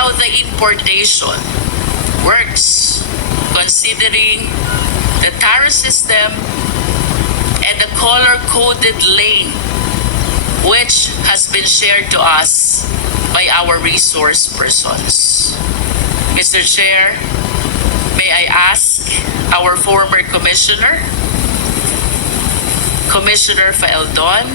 how the importation works, considering the tariff system and the color-coded lane which has been shared to us by our resource persons. Mr. Chair, may I ask our former Commissioner, Commissioner Faeldon,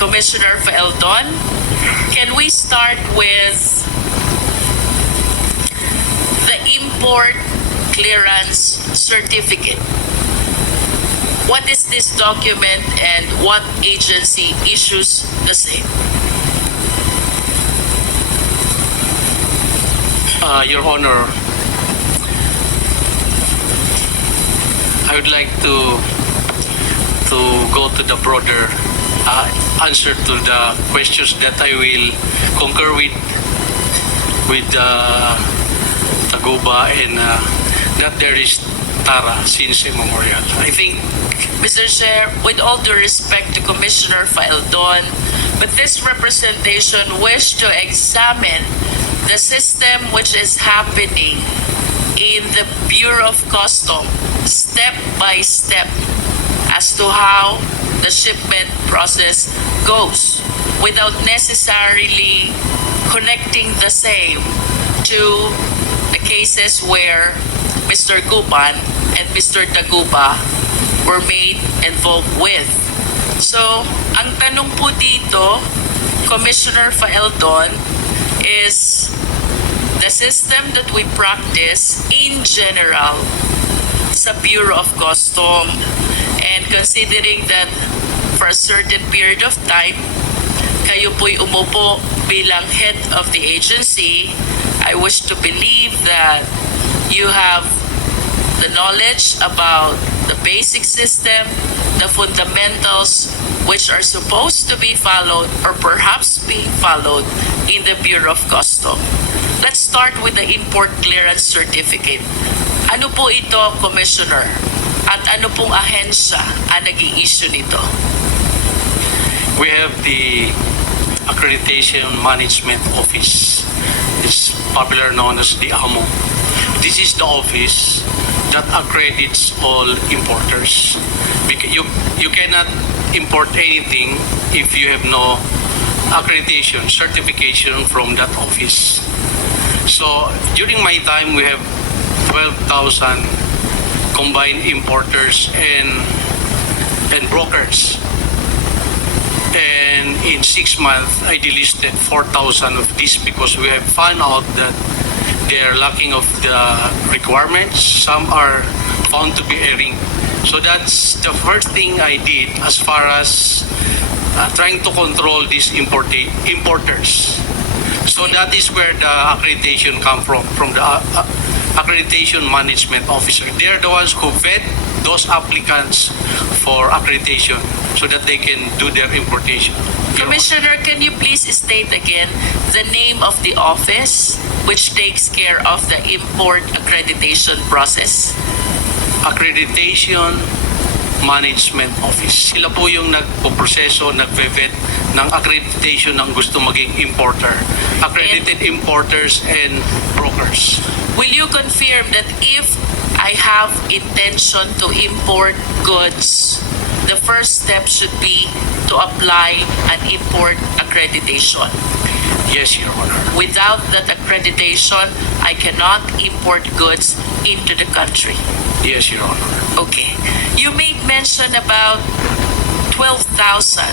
Commissioner Faeldon, can we start with the import clearance certificate? What is this document and what agency issues the same? Your Honor, I would like to go to the broader answer to the questions that I will concur with Taguba and that there is Tara since immemorial. I think, Mr. Chair, with all due respect to Commissioner Faeldon, but this representation wish to examine the system which is happening in the Bureau of Customs step by step as to how the shipment process goes without necessarily connecting the same to the cases where Mr. Guban and Mr. Taguba were made involved with. So, ang tanong po dito, Commissioner Faeldon, is the system that we practice in general sa Bureau of Customs, and considering that for a certain period of time, kayo po'y umupo bilang head of the agency, I wish to believe that you have the knowledge about the basic system, the fundamentals which are supposed to be followed or perhaps being followed in the Bureau of Customs. Let's start with the import clearance certificate. Ano po ito, Commissioner? At ano pong ahensya ang nag-i-issue nito? we have the Accreditation Management Office. It's popular known as the AMO. This is the office that accredits all importers. You cannot import anything if you have no accreditation, certification from that office. So during my time, we have 12,000 combined importers and brokers. And in 6 months, I delisted 4,000 of these because we have found out that they are lacking of the requirements. Some are found to be erring. So that's the first thing I did as far as trying to control these importers. So that is where the accreditation come from the Accreditation Management Officer. They're the ones who vet those applicants for accreditation so that they can do their importation. Commissioner, can you please state again the name of the office which takes care of the import accreditation process? Accreditation Management Office. Sila po yung nagpo-proseso, nagve-vet ng accreditation ng gusto maging importer. Accredited importers and brokers. Will you confirm that if I have intention to import goods, the first step should be to apply an import accreditation? Yes, Your Honor. Without that accreditation, I cannot import goods into the country. Yes, Your Honor. Okay. You made mention about 12,000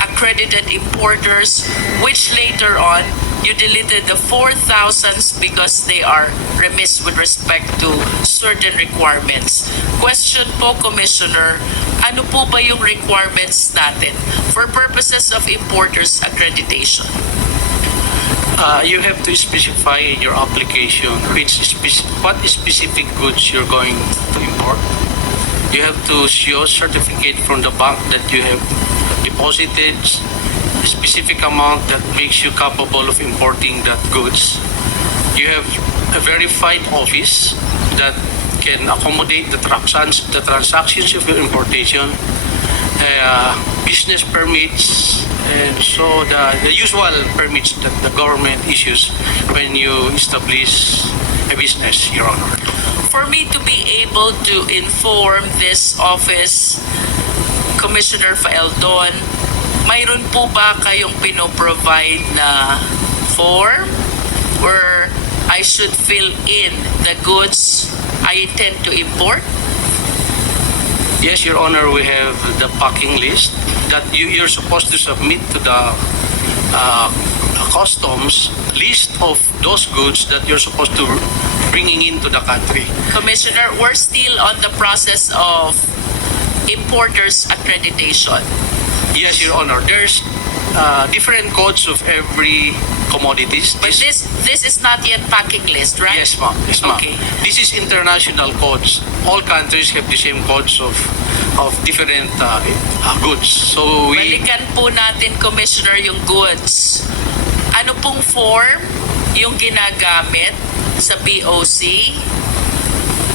accredited importers, which later on you deleted the 4,000s because they are remiss with respect to certain requirements. Question po, Commissioner, ano po ba yung requirements natin for purposes of importers accreditation? You have to specify in your application what specific goods you're going to import. You have to show certificate from the bank that you have deposited a specific amount that makes you capable of importing that goods. You have a verified office that can accommodate the transactions of your importation, business permits, and so the usual permits that the government issues when you establish a business, Your Honor. For me to be able to inform this office, Commissioner Faeldon, mayroon po ba kayong pinoprovide na form where I should fill in the goods I intend to import? Yes, Your Honor, we have the packing list that you're supposed to submit to the customs list of those goods that you're supposed to bringing into the country. Commissioner, we're still on the process of importers accreditation. Yes, Your Honor, there's different codes of every commodities. But this is not yet packing list, right? Yes, ma'am. Yes, ma'am. Okay. This is international codes. All countries have the same codes of different goods. So we Balikan po natin, Commissioner, yung goods. Ano pong form yung ginagamit sa BOC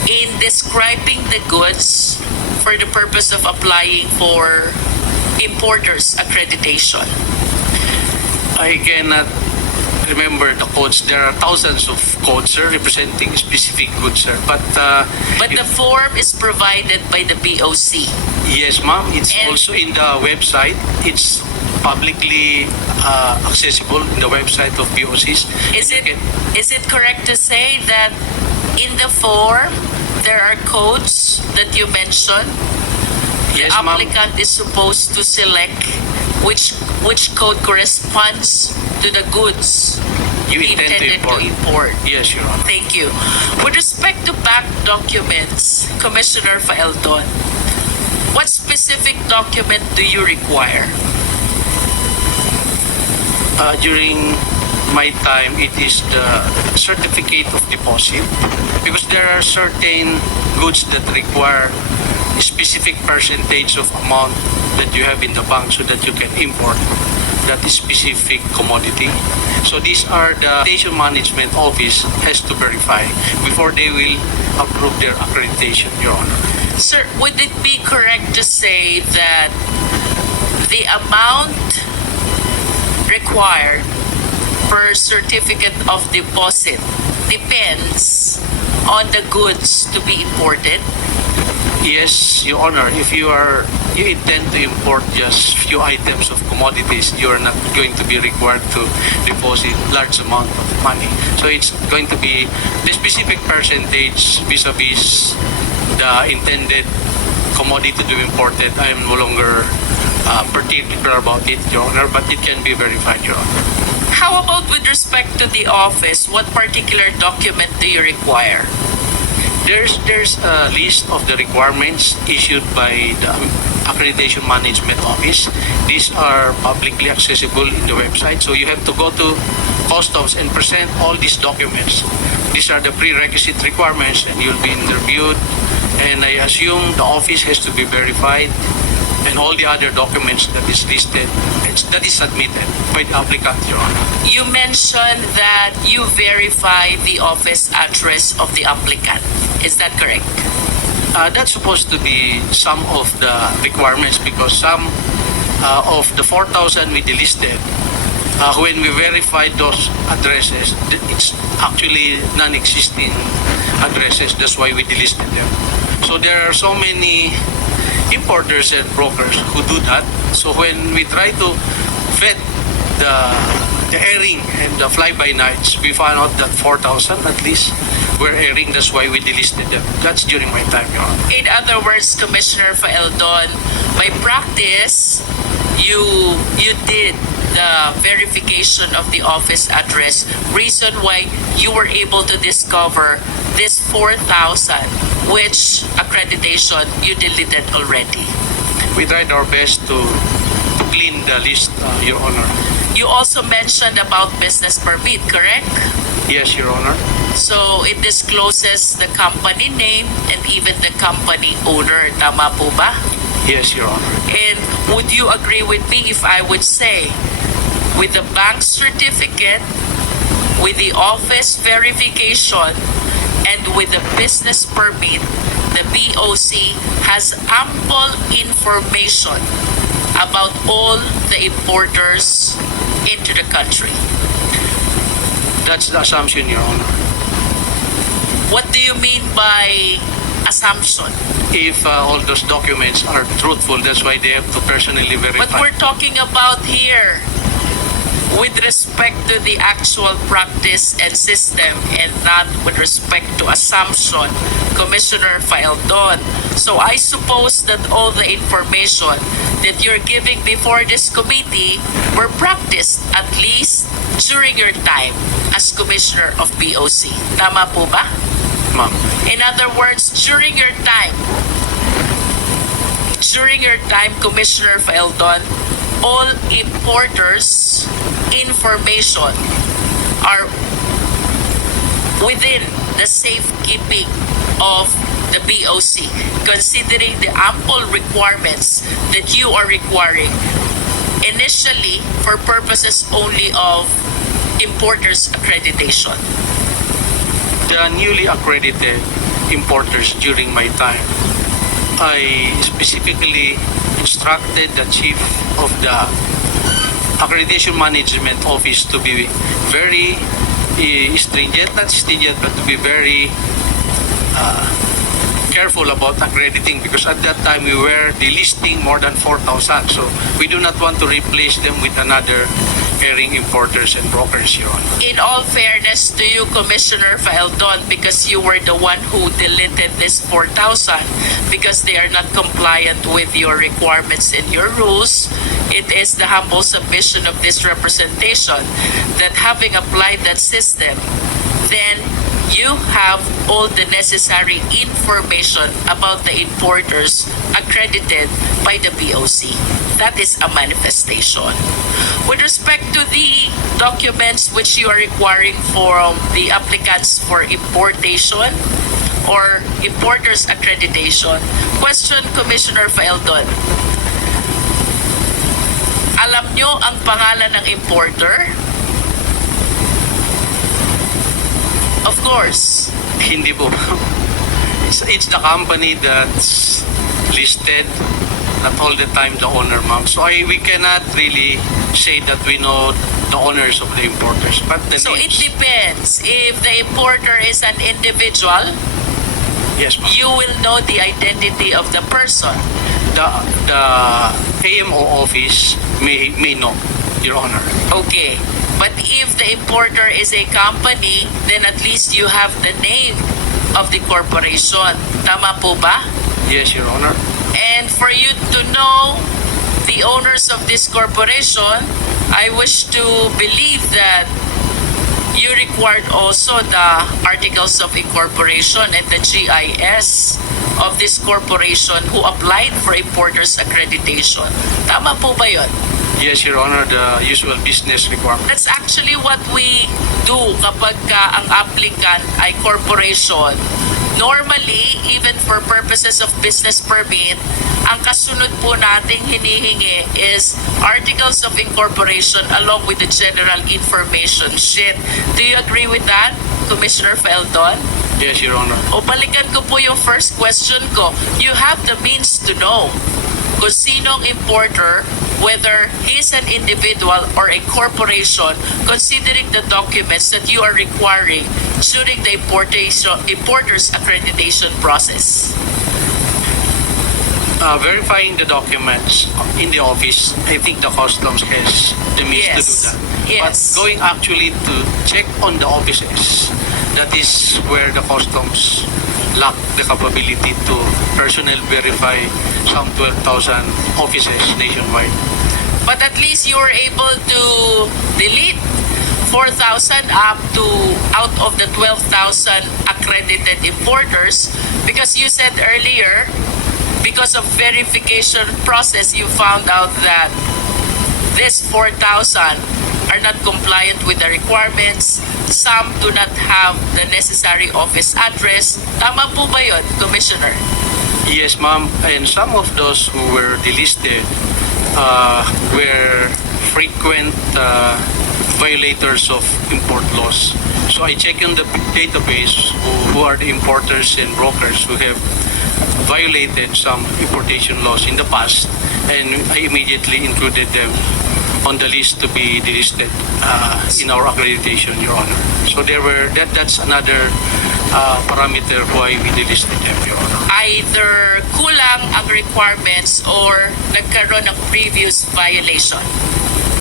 in describing the goods for the purpose of applying for importers accreditation? I cannot remember the codes. There are thousands of codes, sir, representing specific goods, sir. But The form is provided by the BOC. yes, ma'am. It's And- also in the website. It's publicly accessible in the website of BOCs. Is You it can- is it correct to say that in the form there are codes that you mentioned? Yes, The ma'am. applicant is supposed to select which code corresponds to the goods You he intend to intended to import. Yes, Your Honor. Thank you. With respect to back documents, Commissioner Faeldon, what specific document do you require? During my time, it is the certificate of deposit because there are certain goods that require a specific percentage of amount that you have in the bank so that you can import that specific commodity. So these are the Accreditation Management Office has to verify before they will approve their accreditation, Your Honor. Sir, would it be correct to say that the amount required per certificate of deposit depends on the goods to be imported? Yes, Your Honor. If you intend to import just few items of commodities, you are not going to be required to deposit large amount of money. So it's going to be the specific percentage vis-a-vis the intended commodity to be imported. I am no longer particular about it, Your Honor, but it can be verified, Your Honor. How about with respect to the office? What particular document do you require? There's a list of the requirements issued by the Accreditation Management Office. These are publicly accessible in the website, so you have to go to customs and present all these documents. These are the prerequisite requirements, and you'll be interviewed. And I assume the office has to be verified, and all the other documents that is listed, that is submitted by the applicant, Your Honor. You mentioned that you verify the office address of the applicant. Is that correct? That's supposed to be some of the requirements because some of the 4,000 we delisted, when we verified those addresses, it's actually non-existing addresses. That's why we delisted them. So there are so many importers and brokers who do that. So when we try to vet the airing and the fly-by-nights, we found out that 4,000 at least were airing. That's why we delisted them. That's during my time, Your Honor. In other words, Commissioner Faeldon, by practice, you did the verification of the office address. Reason why you were able to discover this 4,000, which accreditation you deleted already. We tried our best to clean the list, Your Honor. You also mentioned about business permit, correct? Yes, Your Honor. So it discloses the company name and even the company owner. Tama po ba? Yes, Your Honor. And would you agree with me if I would say, with the bank certificate, with the office verification, and with the business permit, the BOC has ample information about all the importers into the country. That's the assumption, Your Honor. What do you mean by assumption? If all those documents are truthful, that's why they have to personally verify. But we're talking about here with respect to the actual practice and system and not with respect to assumption Commissioner filed on. So I suppose that all the information that you're giving before this committee were practiced at least during your time as Commissioner of BOC. Tama po ba? Ma'am. In other words, during your time, Commissioner Feldon, all importers' information are within the safekeeping of the BOC, considering the ample requirements that you are requiring, initially for purposes only of importers' accreditation. The newly accredited importers during my time, I specifically instructed the chief of the Accreditation Management Office to be very stringent, not stringent, but to be very careful about accrediting, because at that time we were delisting more than 4,000. So we do not want to replace them with another herring importers and brokers, Your Honor. In all fairness to you, Commissioner Feldon, because you were the one who deleted this 4,000 because they are not compliant with your requirements and your rules, it is the humble submission of this representation that having applied that system, then you have all the necessary information about the importers accredited by the BOC. That is a manifestation. With respect to the documents which you are requiring from the applicants for importation or importers accreditation, question Commissioner Feldon. Alam nyo ang pangalan ng importer? Of course. Hindi po. It's the company that's listed, not all the time the owner, ma'am. So we cannot really say that we know the owners of the importers. But the So it names, depends. If the importer is an individual, yes, ma'am. you will know the identity of the person. The AMO office may know, Your Honor. Okay. But if the importer is a company, then at least you have the name of the corporation. Tama po ba? Yes, Your Honor. And for you to know the owners of this corporation, I wish to believe that you required also the articles of incorporation and the GIS of this corporation who applied for importers accreditation. Tama po ba yun? Yes, Your Honor, the usual business requirement. That's actually what we do kapag ang applicant ay corporation. Normally, even for purposes of business permit, ang kasunod po nating hinihingi is articles of incorporation along with the general information sheet. Do you agree with that, Commissioner Feldon? Yes, Your Honor. O balikan ko po yung first question ko. You have the means to know kung sinong importer, whether he is an individual or a corporation, considering the documents that you are requiring during the importer's accreditation process. Verifying the documents in the office, I think the customs has the means to do Yes. that. Yes. But going actually to check on the offices, that is where the customs lack the capability to personally verify some 12,000 offices nationwide. But at least you were able to delete 4,000 up to out of the 12,000 accredited importers, because you said earlier, because of verification process, you found out that this 4,000 are not compliant with the requirements. Some do not have the necessary office address. Tama po ba yun, Commissioner? Yes, ma'am. And some of those who were delisted were frequent violators of import laws. So I check in the database who are the importers and brokers who have violated some importation laws in the past, and I immediately included them on the list to be delisted in our accreditation, Your Honor. So that's another parameter why we delisted them, Your Honor. Either kulang ang requirements or nagkaroon ng previous violation.